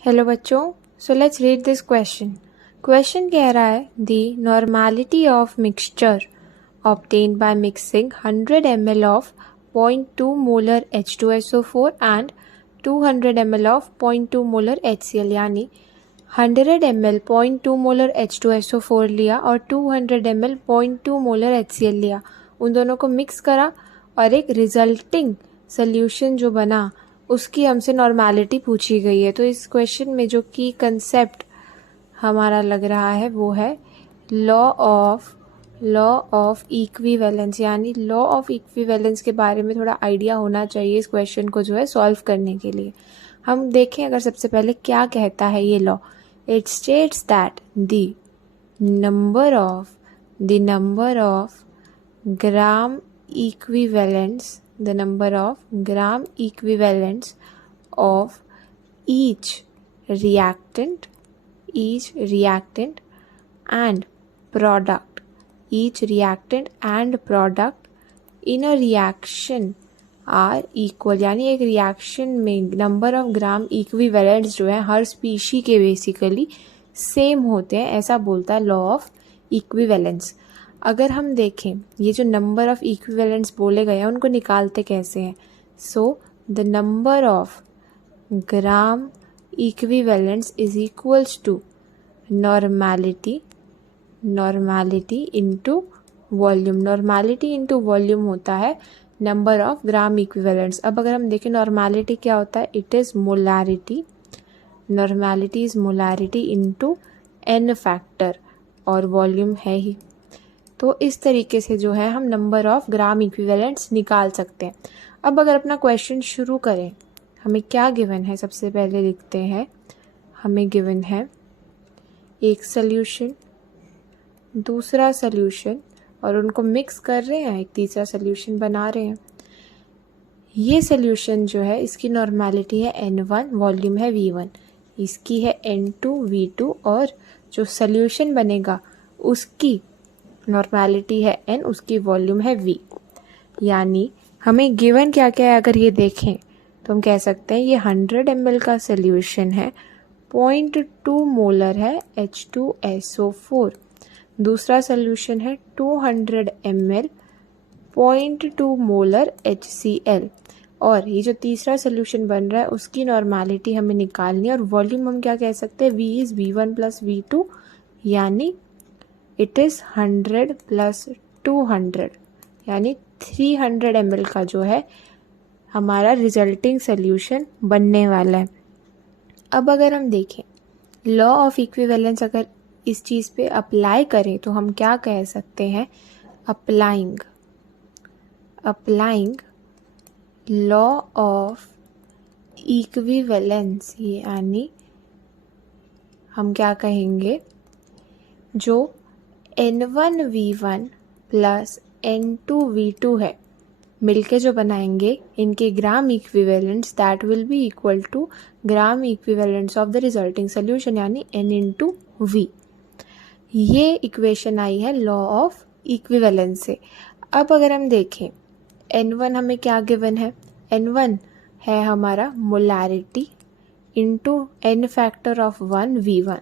Hello बच्चों, so let's read this question. Question कह रहा है the normality of mixture obtained by mixing 100 ml of 0.2 molar H2SO4 and 200 ml of 0.2 molar HCl, यानी 100 ml 0.2 molar H2SO4 लिया और 200 ml 0.2 molar HCl लिया, उन दोनों को मिक्स करा और एक रिजल्टिंग सोल्यूशन जो बना उसकी हमसे नॉर्मेलिटी पूछी गई है। तो इस क्वेश्चन में जो की कंसेप्ट हमारा लग रहा है वो है लॉ ऑफ इक्विवेलेंस, यानी लॉ ऑफ इक्विवेलेंस के बारे में थोड़ा आइडिया होना चाहिए इस क्वेश्चन को जो है सॉल्व करने के लिए। हम देखें अगर सबसे पहले क्या कहता है ये law. It states that the number of gram equivalents of each reactant and product in a reaction are equal, यानी एक रिएक्शन में नंबर ऑफ ग्राम इक्विवेलेंट्स जो है हर स्पीशी के बेसिकली सेम होते हैं, ऐसा बोलता है लॉ ऑफ इक्विवेलेंस। अगर हम देखें ये जो नंबर ऑफ इक्विवेलेंट्स बोले गए हैं उनको निकालते कैसे हैं। So the number of gram equivalents is equals to normality into volume. Normality into volume होता है नंबर ऑफ ग्राम इक्विवेलेंट्स। अब अगर हम देखें नॉर्मेलिटी क्या होता है, it is molarity. Normality is molarity into n factor और वॉल्यूम है ही। तो इस तरीके से जो है हम नंबर ऑफ ग्राम इक्विवेलेंट्स निकाल सकते हैं। अब अगर अपना क्वेश्चन शुरू करें, हमें क्या गिवन है सबसे पहले लिखते हैं। हमें गिवन है एक सॉल्यूशन, दूसरा सॉल्यूशन और उनको मिक्स कर रहे हैं, एक तीसरा सॉल्यूशन बना रहे हैं। ये सॉल्यूशन जो है इसकी नॉर्मेलिटी है N1, वॉल्यूम है V1, इसकी है N2 V2 और जो सॉल्यूशन बनेगा उसकी नॉर्मेलिटी है N, उसकी वॉल्यूम है V। यानी हमें गिवन क्या क्या है अगर ये देखें तो हम कह सकते हैं ये 100 ml का सॉल्यूशन है, 0.2 मोलर है H2SO4। दूसरा सॉल्यूशन है 200 ml 0.2 मोलर HCl और ये जो तीसरा सॉल्यूशन बन रहा है उसकी नॉर्मेलिटी हमें निकालनी है और वॉल्यूम हम क्या कह सकते हैं, V is V1 plus V2, यानी इट इज़ 100 प्लस 200, यानी 300 ml का जो है हमारा रिजल्टिंग सॉल्यूशन बनने वाला है। अब अगर हम देखें लॉ ऑफ इक्विवेलेंस अगर इस चीज़ पे अप्लाई करें तो हम क्या कह सकते हैं, अप्लाइंग लॉ ऑफ इक्विवेलेंस, यानी हम क्या कहेंगे, जो N1 V1 plus N2 V2 है मिलके जो बनाएंगे इनके gram equivalents that will be equal to gram equivalents of the resulting solution, यानी N इंटू V। ये इक्वेशन आई है लॉ ऑफ इक्विवेलेंस से। अब अगर हम देखें N1 हमें क्या गिवन है, N1 है हमारा molarity into N factor of 1 V1।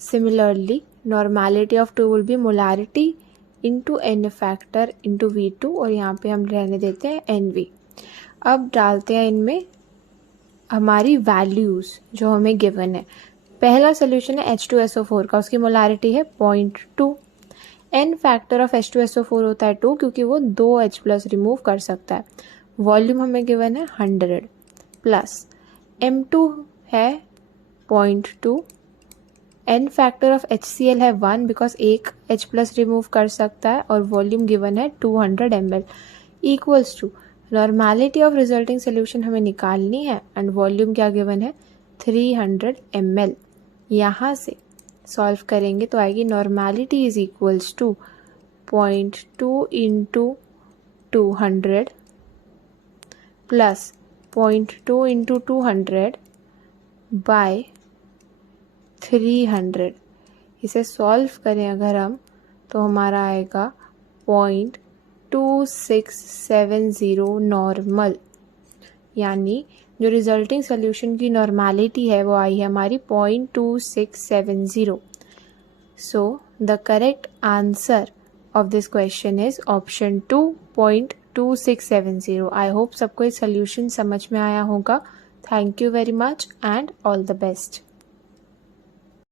Similarly normality of 2 will be molarity into N factor into V2 और यहाँ पे हम रहने देते हैं NV। अब डालते हैं इनमें हमारी वैल्यूज़ जो हमें गिवन है। पहला सोल्यूशन है H2SO4 का, उसकी मोलैरिटी है 0.2। N फैक्टर ऑफ H2SO4 होता है 2 क्योंकि वो 2 H प्लस रिमूव कर सकता है। वॉल्यूम हमें गिवन है 100 प्लस M2 है 0.2। N फैक्टर ऑफ HCl है 1 बिकॉज एक H प्लस रिमूव कर सकता है और वॉल्यूम गिवन है 200 ml equals to normality of resulting solution हमें निकालनी है एंड वॉल्यूम क्या गिवन है 300 ml। यहाँ से सॉल्व करेंगे तो आएगी normality is equals to 0.2 into 200 plus 0.2 into 200 by 300। इसे सॉल्व करें अगर हम तो हमारा आएगा 0.2670 नॉर्मल, यानी जो रिजल्टिंग सोल्यूशन की नॉर्मेलिटी है वो आई है हमारी 0.2670. So the correct answer of this question is option 2, 0.2670. I hope सबको ये सोल्यूशन समझ में आया होगा. Thank you very much and all the best.